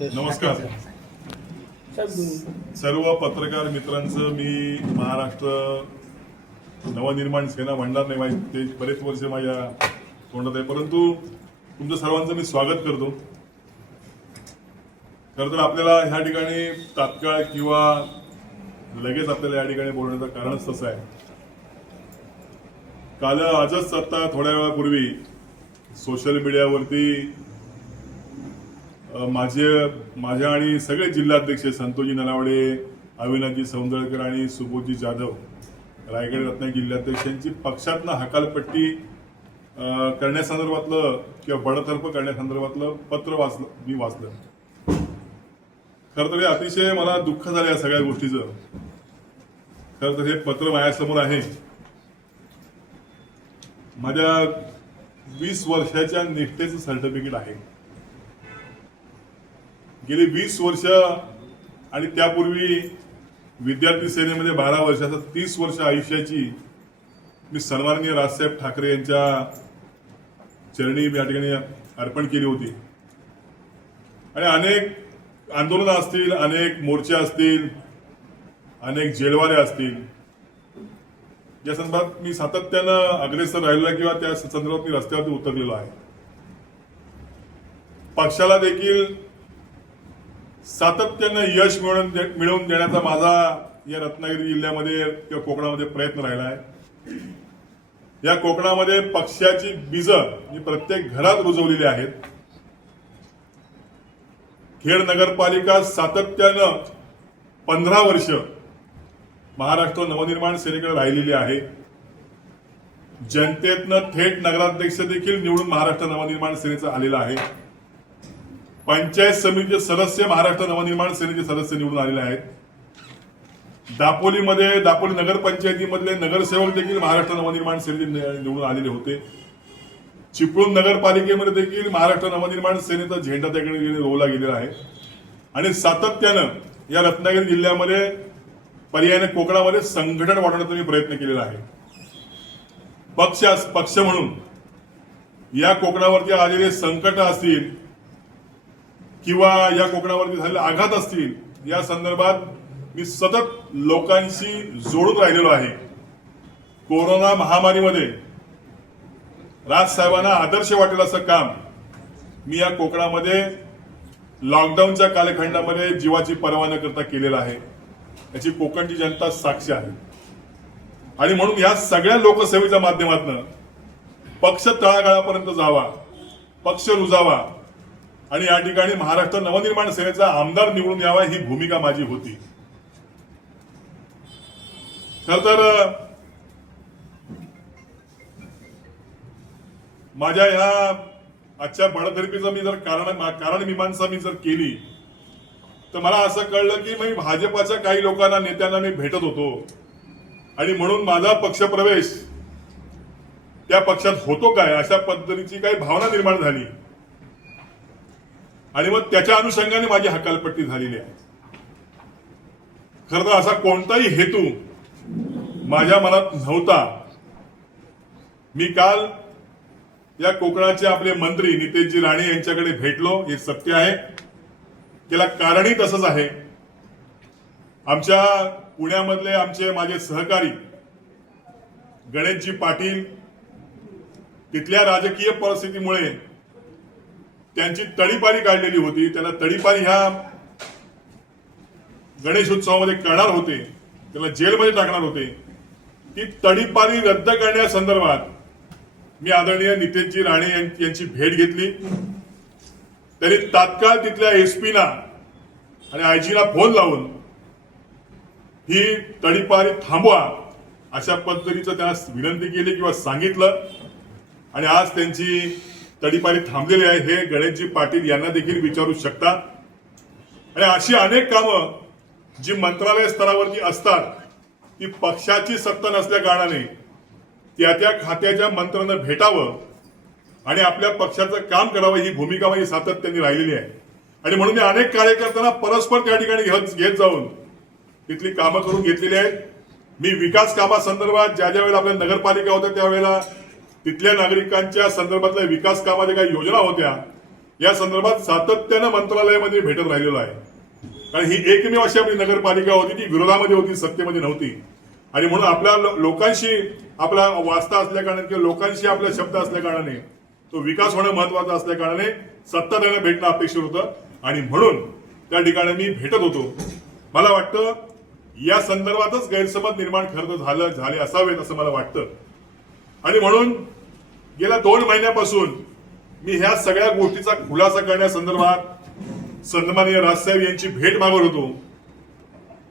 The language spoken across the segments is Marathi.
नमस्कार. सर्व पत्रकार मित्रांचं मी महाराष्ट्र नवनिर्माण सेना म्हणणार नाही माहिती ते बरेच वर्ष माझ्या तोंडात आहे. परंतु तुमचं सर्वांचं मी स्वागत करतो. खरं तर आपल्याला ह्या ठिकाणी तात्काळ किंवा लगेच आपल्याला या ठिकाणी बोलण्याचं कारणच तसं आहे. काल आजच आता थोड्या वेळापूर्वी सोशल मीडियावरती माझे माझ्या आणि सगळे जिल्हाध्यक्ष संतोषजी नलावडे अविनाथजी सौंदळकर आणि सुबोधजी जाधव रायगड रत्नागिरी जिल्हाध्यक्षांची पक्षातनं हकालपट्टी करण्यासंदर्भातलं किंवा बडतर्फ करण्यासंदर्भातलं पत्र वाचलं मी वाचलं. खरं तर हे अतिशय मला दुःख झालं या सगळ्या गोष्टीचं. खरं तर हे पत्र माझ्यासमोर आहे. माझ्या वीस वर्षाच्या निष्ठेचं सर्टिफिकेट आहे. गेली वीस वर्ष आणि त्यापूर्वी विद्यार्थी सेनेमध्ये बारा वर्षाचा तीस वर्ष आयुष्याची मी सन्माननीय राजसाहेब ठाकरे यांच्या चरणी या ठिकाणी अर्पण केली होती. आणि अनेक आंदोलनं असतील अनेक मोर्चे असतील अनेक जेलवारे असतील या संदर्भात मी सातत्यानं अग्रेसर राहिलेला किंवा त्या संदर्भात मी रस्त्यावरती उतरलेलो आहे. पक्षाला देखील सातत्यानं यश मिळवून दे- मिळवून देण्याचा माझा या रत्नागिरी जिल्ह्यामध्ये किंवा कोकणामध्ये प्रयत्न राहिला आहे. या कोकणामध्ये पक्षाची बीज ही प्रत्येक घरात रुजवलेली आहेत. खेड नगरपालिका सातत्यानं पंधरा वर्ष महाराष्ट्र नवनिर्माण सेनेकडे राहिलेली आहे. जनतेतनं थेट नगराध्यक्ष देखील निवडून महाराष्ट्र नवनिर्माण सेनेचा आलेला आहे. पंचायत समितीचे सदस्य महाराष्ट्र नवनिर्माण सेनेचे सदस्य निवडून आलेले आहेत. दापोलीमध्ये दापोली नगरपंचायतीमधले नगरसेवक देखील महाराष्ट्र नवनिर्माण सेनेचे निवडून आलेले होते. चिपळूण नगरपालिकेमध्ये देखील महाराष्ट्र नवनिर्माण सेनेचा झेंडा त्याकडे रोवला गेलेला आहे. आणि सातत्यानं या रत्नागिरी जिल्ह्यामध्ये पर्यायाने कोकणामध्ये संघटन वाढवण्याचा मी प्रयत्न केलेला आहे. पक्ष पक्ष म्हणून या कोकणावरती आलेले संकट असतील किंवा या कोकणावरती झालेले आघात असतील या संदर्भात मी सतत लोकांशी जोडून राहिलेलो आहे. कोरोना महामारीमध्ये राजसाहेबांना आदर्श वाटेल असं काम मी या कोकणामध्ये लॉकडाऊनच्या कालखंडामध्ये जीवाची पर्वा न करता केलेलं आहे. याची कोकणची जनता साक्षी आहे. आणि म्हणून या सगळ्या लोकसेवेच्या माध्यमातून पक्ष तळागाळापर्यंत जावा पक्ष रुजावा आणि या ठिकाणी महाराष्ट्र नवनिर्माण सेनेचा आमदार निवडून यावा ही भूमिका माझी होती. खर तर माझ्या ह्या आजच्या बडतर्फीचं मी जर कारण कारण मीमांसा मी जर केली तर मला असं कळलं की मी भाजपाच्या काही लोकांना नेत्यांना मी भेटत होतो. आणि म्हणून माझा पक्षप्रवेश त्या पक्षात होतो काय अशा पद्धतीची काही भावना निर्माण झाली. आणि मग त्याच्या अनुषंगाने माझी हकालपट्टी झालेली आहे. खरं तर असा कोणताही हेतू माझ्या मनात नव्हता. मी काल या कोकणाचे आपले मंत्री नितेशजी राणे यांच्याकडे भेटलो हे सत्य आहे. त्याला कारणही तसंच आहे. आमच्या पुण्यामधले आमचे माझे सहकारी गणेशजी पाटील तिथल्या राजकीय परिस्थितीमुळे त्यांची तळीपारी काढलेली होती. त्यांना तळीपारी ह्या गणेश उत्सवामध्ये करणार होते. त्याला जेलमध्ये टाकणार होते. ती तडीपारी रद्द करण्यासंदर्भात मी आदरणीय नितेशजी राणे यांची भेट घेतली. त्यांनी तात्काळ तिथल्या एसपीला आणि आयजीला फोन लावून ही तडीपारी थांबवा अशा पद्धतीचं त्यांना विनंती केली किंवा सांगितलं. आणि आज त्यांची तडीपारी थांबलेले आहे. हे गणेशजी पाटील यांना देखील विचारू शकता. आणि अशी अनेक कामं जी मंत्रालय स्तरावरती असतात ती पक्षाची सत्ता नसल्या कारणाने त्या त्या खात्याच्या मंत्र्यांना भेटावं आणि आपल्या पक्षाचं काम करावं ही भूमिका माझी सातत्याने राहिलेली आहे. आणि म्हणून मी अनेक कार्यकर्त्यांना परस्पर त्या ठिकाणी घेत घेत जाऊन तिथली कामं करून घेतलेली आहेत. मी विकास कामासंदर्भात ज्या ज्या वेळेला आपल्या नगरपालिका होत्या त्यावेळेला तिथल्या नागरिकांच्या संदर्भातल्या विकास कामाच्या काही योजना होत्या या संदर्भात सातत्यानं मंत्रालयामध्ये भेटत राहिलेलो आहे. कारण ही एकमेव अशी आपली नगरपालिका होती ती विरोधामध्ये होती सत्तेमध्ये नव्हती. आणि म्हणून आपल्या लोकांशी आपला वास्ता असल्या कारणाने किंवा लोकांशी आपला शब्द असल्या कारणाने तो विकास होणं महत्त्वाचा असल्या कारणाने सत्ता त्यांना भेटणं अपेक्षित होतं. आणि म्हणून त्या ठिकाणी मी भेटत होतो. मला वाटतं या संदर्भातच गैरसमज निर्माण खरं झालं झाले असावेत असं मला वाटतं. आणि म्हणून गेल्या दोन महिन्यापासून मी ह्या सगळ्या गोष्टीचा खुलासा करण्यासंदर्भात सन्माननीय राजसाहेब यांची भेट मागत होतो.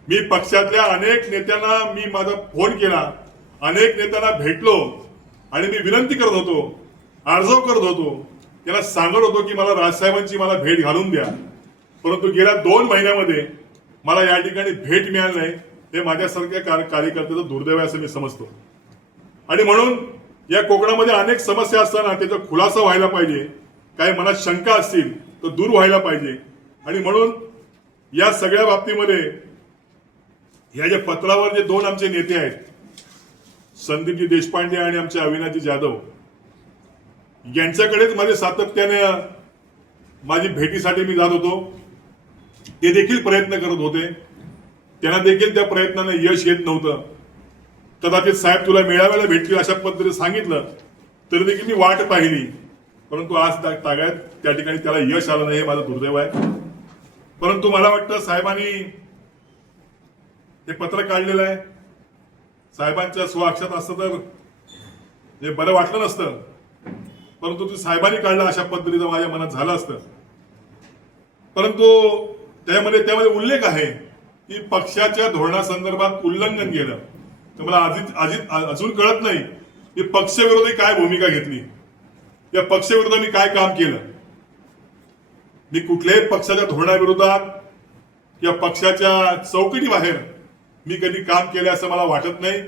मी पक्षातल्या अनेक नेत्यांना मी माझा फोन केला. अनेक नेत्यांना भेटलो आणि मी विनंती करत होतो अर्जव करत होतो. त्याला सांगत होतो की मला राजसाहेबांची मला भेट घालून द्या. परंतु गेल्या दोन महिन्यामध्ये मला या ठिकाणी भेट मिळाली नाही. हे माझ्यासारख्या कार्य- कार्यकर्त्याचं दुर्दैव आहे असं मी समजतो. आणि म्हणून या कोकणामध्ये अनेक समस्या असताना त्याचा खुलासा व्हायला पाहिजे. काही मनात शंका असतील तर दूर व्हायला पाहिजे. आणि म्हणून या सगळ्या बाबतीमध्ये या जे पत्रावर जे दोन आमचे नेते आहेत संदीपजी देशपांडे आणि आमचे अविनाशजी जाधव यांच्याकडेच माझे सातत्याने माझी भेटीसाठी मी जात होतो. ते देखील प्रयत्न करत होते. त्यांना देखील त्या प्रयत्नाने यश येत नव्हतं. कदाचित साहेब तुला मेळाव्याला भेटतील अशा पद्धतीने सांगितलं तरी देखील मी वाट पाहिली. परंतु आज त्या तागायत त्या ठिकाणी त्याला यश आलं नाही हे माझं दुर्दैव आहे. परंतु मला वाटतं साहेबांनी हे पत्र काढलेलं आहे. साहेबांच्या स्वाक्षात असतं तर हे बरं वाटलं नसतं. परंतु ते साहेबांनी काढलं अशा पद्धतीचं माझ्या मनात झालं असतं. परंतु त्यामध्ये त्यामध्ये उल्लेख आहे की पक्षाच्या धोरणासंदर्भात उल्लंघन केलं. तर मला अजित अजित अजून कळत नाही की पक्षविरोधी काय भूमिका घेतली. या पक्षविरोधांनी काय काम केलं? मी कुठल्याही पक्षाच्या धोरणाविरोधात किंवा पक्षाच्या चौकटी बाहेर मी कधी काम केलं असं मला वाटत नाही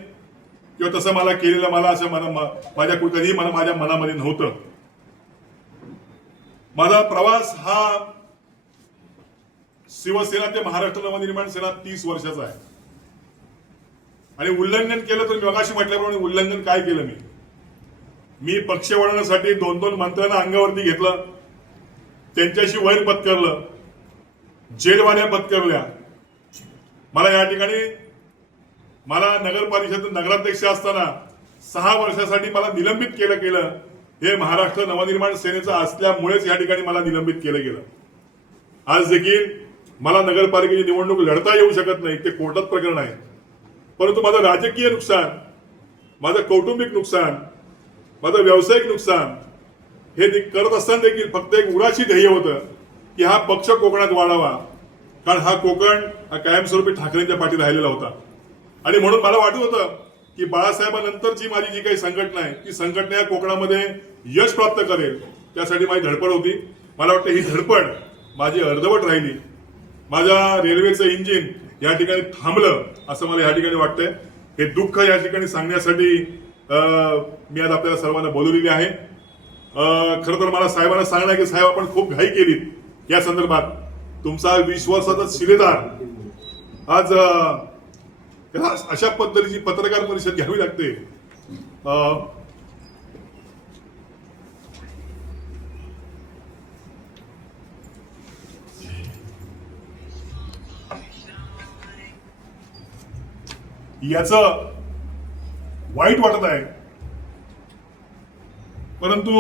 किंवा तसं मला केलेलं मला असं मला माझ्या कु- कधीही मला माझ्या मनामध्ये नव्हतं. माझा प्रवास हा शिवसेना ते महाराष्ट्र नवनिर्माण सेना तीस वर्षाचा आहे. आणि उल्लंघन केलं तर मी मगाशी म्हटल्याप्रमाणे उल्लंघन काय केलं मी? मी पक्ष वळवण्यासाठी दोन दोन मंत्र्यांना अंगावरती घेतलं. त्यांच्याशी वैर पत्करलं. जेलवाल्या पत्करल्या. मला या ठिकाणी मला नगर परिषद नगराध्यक्ष असताना सहा वर्षासाठी मला निलंबित केलं गेलं. हे महाराष्ट्र नवनिर्माण सेनेचं असल्यामुळेच या ठिकाणी मला निलंबित केलं गेलं. आज देखील मला नगरपालिकेची निवडणूक लढता येऊ शकत नाही. ते कोर्टात प्रकरण आहे. परंतु माझं राजकीय नुकसान माझं कौटुंबिक नुकसान माझं व्यावसायिक नुकसान हे करत असताना देखील फक्त एक उराशी ध्येय होतं की हा पक्ष कोकणात वाढावा. कारण हा कोकण हा कायमस्वरूपी ठाकरेंच्या पाठी राहिलेला होता. आणि म्हणून मला वाटत होतं की बाळासाहेबांनंतरची माझी जी काही संघटना आहे ती संघटना या कोकणामध्ये यश प्राप्त करेल त्यासाठी माझी धडपड होती. मला वाटतं ही धडपड माझी अर्धवट राहिली. माझ्या रेल्वेचं इंजिन या ठिकाणी थांबलं असं मला या ठिकाणी वाटतंय. हे दुःख या ठिकाणी सांगण्यासाठी मी आज आपल्याला सर्वांना बोलवलेली आहे. अं, खरं तर मला साहेबांना सांगणं आहे की साहेब आपण खूप घाई केलीत. या संदर्भात तुमचा विश्वासाचा शिलेदार. आज अशा पद्धतीची पत्रकार परिषद घ्यावी लागते. याच वाईट वाटत आहे. परंतु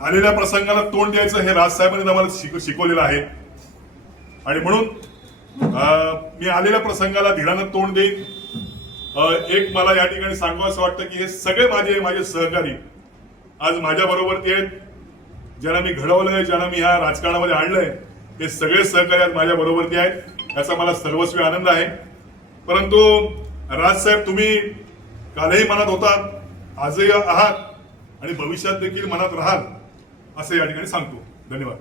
आलेल्या प्रसंगाला तोंड द्यायचं हे राजसाहेबांनी आम्हाला शिकवलेलं आहे. आणि म्हणून मी आलेल्या प्रसंगाला धीरानं तोंड देईन. एक मला या ठिकाणी सांगावं असं वाटतं की हे सगळे माझे माझे सहकारी आज माझ्या बरोबर ते आहेत. ज्यांना मी घडवलंय ज्यांना मी ह्या राजकारणामध्ये आणलंय हे सगळे सहकारी आज माझ्या बरोबरती आहेत. याचा मला सर्वस्वी आनंद आहे. परंतु राजसाहेब तुम्ही कालही मनात होतात आजही आहात आणि भविष्यात देखील मनात राहाल असं या ठिकाणी सांगतो. धन्यवाद.